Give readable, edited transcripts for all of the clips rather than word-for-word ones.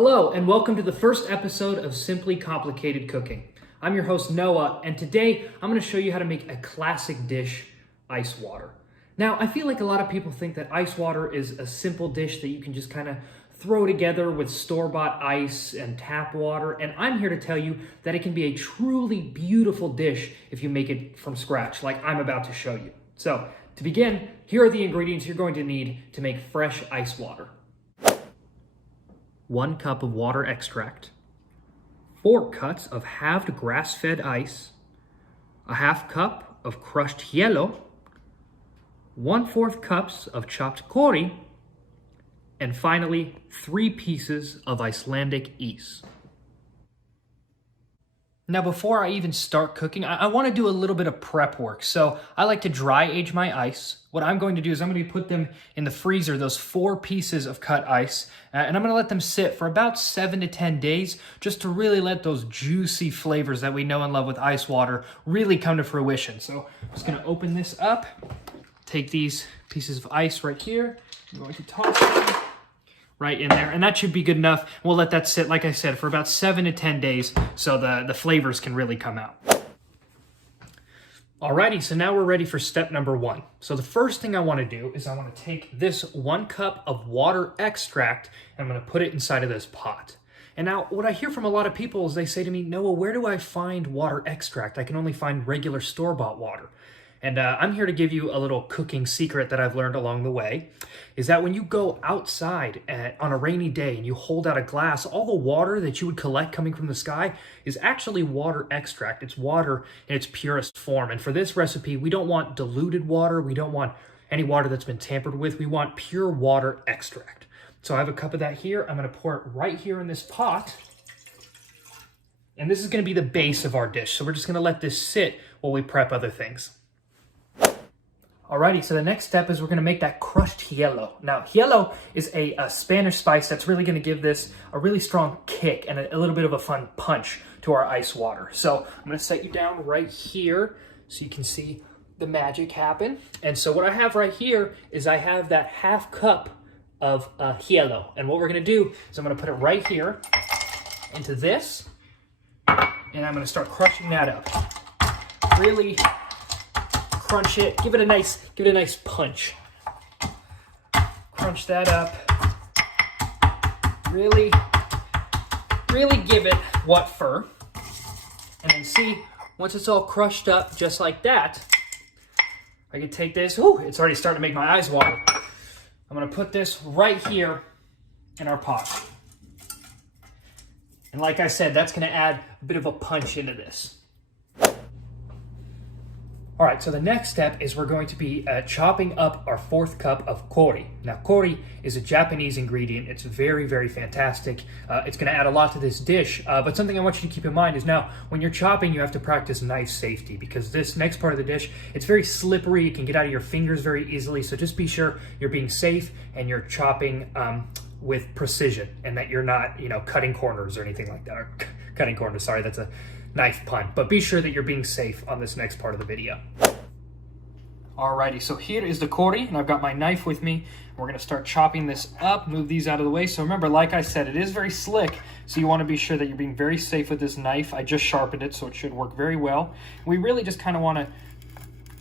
Hello, and welcome to the first episode of Simply Complicated Cooking. I'm your host, Noah, and today I'm going to show you how to make a classic dish, ice water. Now, I feel like a lot of people think that ice water is a simple dish that you can just kind of throw together with store-bought ice and tap water, and I'm here to tell you that it can be a truly beautiful dish if you make it from scratch, like I'm about to show you. So, to begin, here are the ingredients you're going to need to make fresh ice water. 1 cup of water extract, 4 cups of halved grass-fed ice, a half cup of crushed HIELO, 1/4 cups of chopped KORI, and finally 3 pieces of Icelandic ice. Now, before I even start cooking, I want to do a little bit of prep work. So I like to dry age my ice. What I'm going to do is I'm going to put them in the freezer, those 4 pieces of cut ice, and I'm going to let them sit for about 7 to 10 days just to really let those juicy flavors that we know and love with ice water really come to fruition. So I'm just going to open this up, take these pieces of ice right here, I'm going to toss them right in there, and that should be good enough. We'll let that sit, like I said, for about 7 to 10 days so the flavors can really come out. Alrighty, so now we're ready for step number 1. So the first thing I want to do is I want to take this 1 cup of water extract and I'm going to put it inside of this pot. And now what I hear from a lot of people is they say to me, Noah, where do I find water extract? I can only find regular store-bought water. And I'm here to give you a little cooking secret that I've learned along the way, is that when you go outside on a rainy day and you hold out a glass, all the water that you would collect coming from the sky is actually water extract. It's water in its purest form. And for this recipe, we don't want diluted water. We don't want any water that's been tampered with. We want pure water extract. So I have a cup of that here. I'm going to pour it right here in this pot. And this is going to be the base of our dish. So we're just going to let this sit while we prep other things. Alrighty, so the next step is we're going to make that crushed HIELO. Now, HIELO is a Spanish spice that's really going to give this a really strong kick and a little bit of a fun punch to our ice water. So I'm going to set you down right here so you can see the magic happen. And so what I have right here is I have that half cup of HIELO. And what we're going to do is I'm going to put it right here into this, and I'm going to start crushing that up. Really crunch it, give it a nice punch. Crunch that up. Really give it what for. And then see, once it's all crushed up just like that, I can take this, it's already starting to make my eyes water. I'm gonna put this right here in our pot. And like I said, that's gonna add a bit of a punch into this. All right, so the next step is we're going to be chopping up our 4th cup of KORI. Now, KORI is a Japanese ingredient. It's very, very fantastic. It's gonna add a lot to this dish, but something I want you to keep in mind is now, when you're chopping, you have to practice knife safety because this next part of the dish, it's very slippery. It can get out of your fingers very easily, so just be sure you're being safe and you're chopping with precision and that you're not, cutting corners or anything like that. Or cutting corners, sorry, that's a knife pun, but be sure that you're being safe on this next part of the video. Alrighty, so here is the KORI, and I've got my knife with me. We're gonna start chopping this up, move these out of the way. So remember, like I said, it is very slick, so you wanna be sure that you're being very safe with this knife. I just sharpened it, so it should work very well. We really just kinda wanna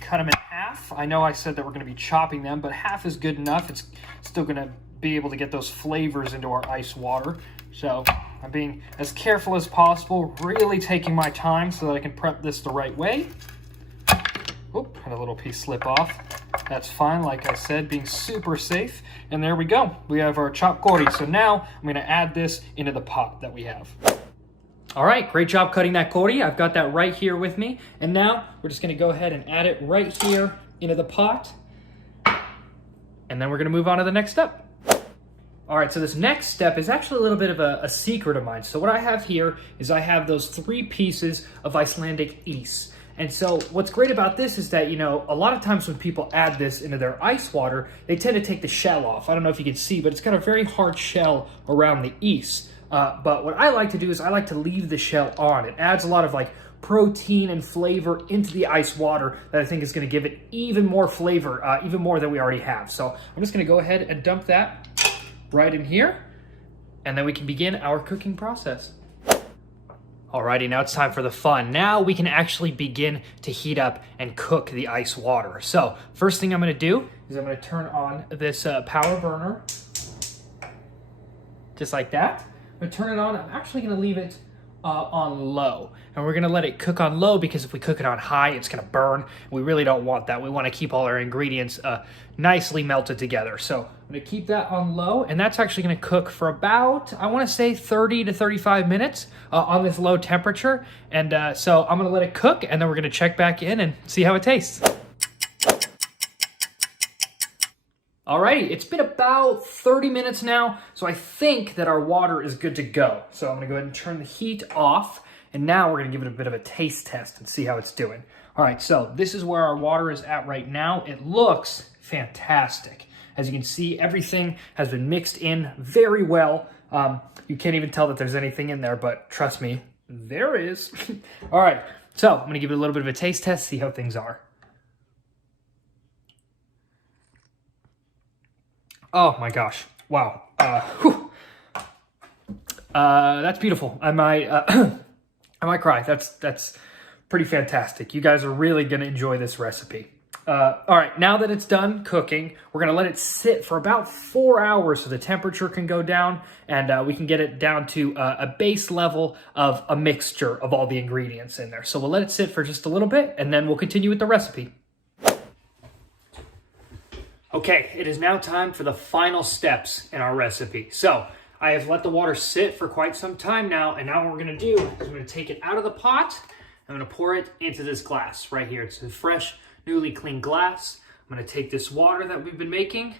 cut them in half. I know I said that we're gonna be chopping them, but half is good enough. It's still gonna be able to get those flavors into our ice water. So I'm being as careful as possible, really taking my time so that I can prep this the right way. Oop, had a little piece slip off. That's fine, like I said, being super safe. And there we go. We have our chopped KORI. So now I'm gonna add this into the pot that we have. All right, great job cutting that KORI. I've got that right here with me. And now we're just gonna go ahead and add it right here into the pot. And then we're gonna move on to the next step. All right, so this next step is actually a little bit of a secret of mine. So what I have here is I have those 3 pieces of Icelandic ice. And so what's great about this is that, a lot of times when people add this into their ice water, they tend to take the shell off. I don't know if you can see, but it's got a very hard shell around the ice. But what I like to do is I like to leave the shell on. It adds a lot of protein and flavor into the ice water that I think is gonna give it even more flavor, even more than we already have. So I'm just gonna go ahead and dump that right in here. and then we can begin our cooking process. Alrighty, now it's time for the fun. Now we can actually begin to heat up and cook the ice water. So first thing I'm gonna do is I'm gonna turn on this power burner, just like that. I'm gonna turn it on. I'm actually gonna leave it on low, and we're gonna let it cook on low because if we cook it on high, it's gonna burn. We really don't want that. We wanna keep all our ingredients nicely melted together. So I'm gonna keep that on low, and that's actually gonna cook for about, I wanna say 30 to 35 minutes on this low temperature. And so I'm gonna let it cook, and then we're gonna check back in and see how it tastes. Alrighty, it's been about 30 minutes now, so I think that our water is good to go. So I'm gonna go ahead and turn the heat off, and now we're gonna give it a bit of a taste test and see how it's doing. All right, so this is where our water is at right now. It looks fantastic. As you can see, everything has been mixed in very well. You can't even tell that there's anything in there, but trust me, there is. All right, so I'm gonna give it a little bit of a taste test, see how things are. Oh my gosh, wow. That's beautiful. I might cry. That's pretty fantastic. You guys are really gonna enjoy this recipe. All right, now that it's done cooking, we're gonna let it sit for about 4 hours so the temperature can go down and we can get it down to a base level of a mixture of all the ingredients in there. So we'll let it sit for just a little bit and then we'll continue with the recipe. Okay, it is now time for the final steps in our recipe. So I have let the water sit for quite some time now, and now what we're gonna do is I'm gonna take it out of the pot. I'm gonna pour it into this glass right here. It's a fresh, newly cleaned glass. I'm gonna take this water that we've been making,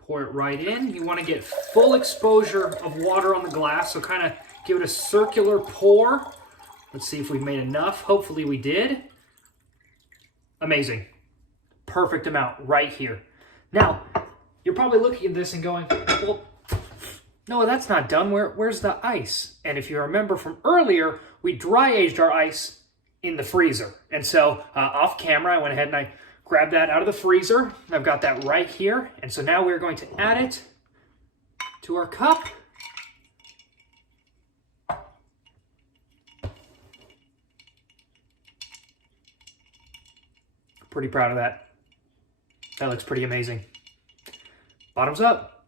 pour it right in. You wanna get full exposure of water on the glass, so kind of give it a circular pour. Let's see if we made enough. Hopefully we did. Amazing. Perfect amount right here. Now, you're probably looking at this and going, well, no, that's not done. Where's the ice? And if you remember from earlier, we dry aged our ice in the freezer. And so off camera, I went ahead and I grabbed that out of the freezer. I've got that right here. And so now we're going to add it to our cup. Pretty proud of that. That looks pretty amazing. Bottoms up.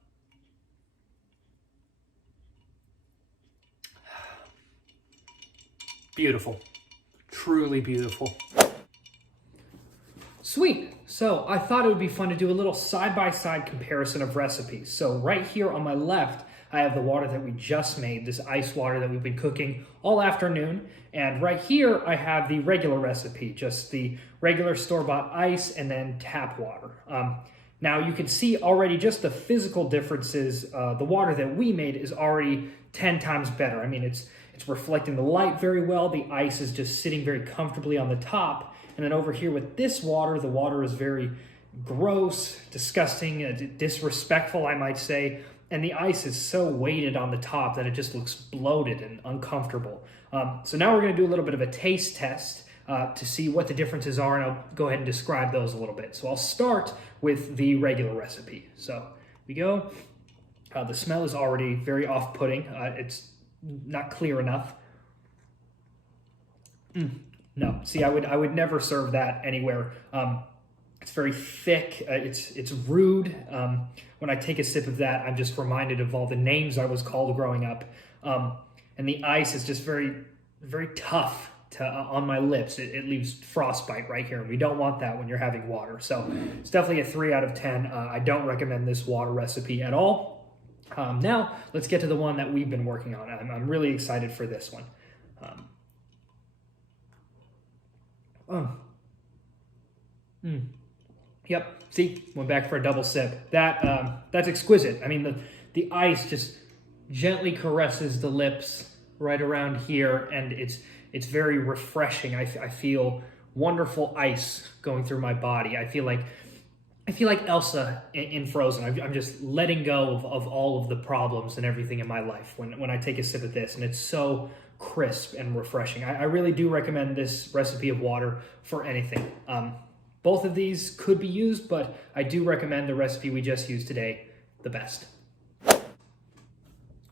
Beautiful. Truly beautiful. Sweet. So I thought it would be fun to do a little side-by-side comparison of recipes. So right here on my left, I have the water that we just made, this ice water that we've been cooking all afternoon. And right here, I have the regular recipe, just the regular store-bought ice and then tap water. Now you can see already just the physical differences. The water that we made is already 10 times better. I mean, it's reflecting the light very well. The ice is just sitting very comfortably on the top. And then over here with this water, the water is very gross, disgusting, disrespectful, I might say. And the ice is so weighted on the top that it just looks bloated and uncomfortable. So now we're going to do a little bit of a taste test to see what the differences are, and I'll go ahead and describe those a little bit. So I'll start with the regular recipe. So we go. The smell is already very off-putting. It's not clear enough. No, see, I would never serve that anywhere. It's very thick. It's rude. When I take a sip of that, I'm just reminded of all the names I was called growing up. And the ice is just very, very tough on my lips. It leaves frostbite right here. And we don't want that when you're having water. So it's definitely a 3 out of 10. I don't recommend this water recipe at all. Now, let's get to the one that we've been working on. I'm really excited for this one. Yep, see, went back for a double sip. That's exquisite. I mean, the ice just gently caresses the lips right around here, and it's very refreshing. I feel wonderful ice going through my body. I feel like Elsa in Frozen. I'm just letting go of all of the problems and everything in my life when I take a sip of this, and it's so crisp and refreshing. I really do recommend this recipe of water for anything. Both of these could be used, but I do recommend the recipe we just used today the best.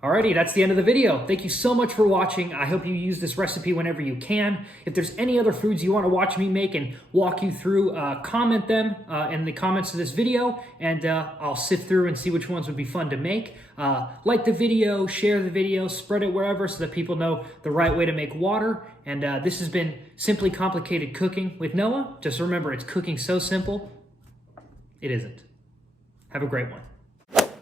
Alrighty, that's the end of the video. Thank you so much for watching. I hope you use this recipe whenever you can. If there's any other foods you want to watch me make and walk you through, comment them in the comments of this video, and I'll sift through and see which ones would be fun to make. Like the video, share the video, spread it wherever so that people know the right way to make water. And this has been Simply Complicated Cooking with Noah. Just remember, it's cooking so simple, it isn't. Have a great one.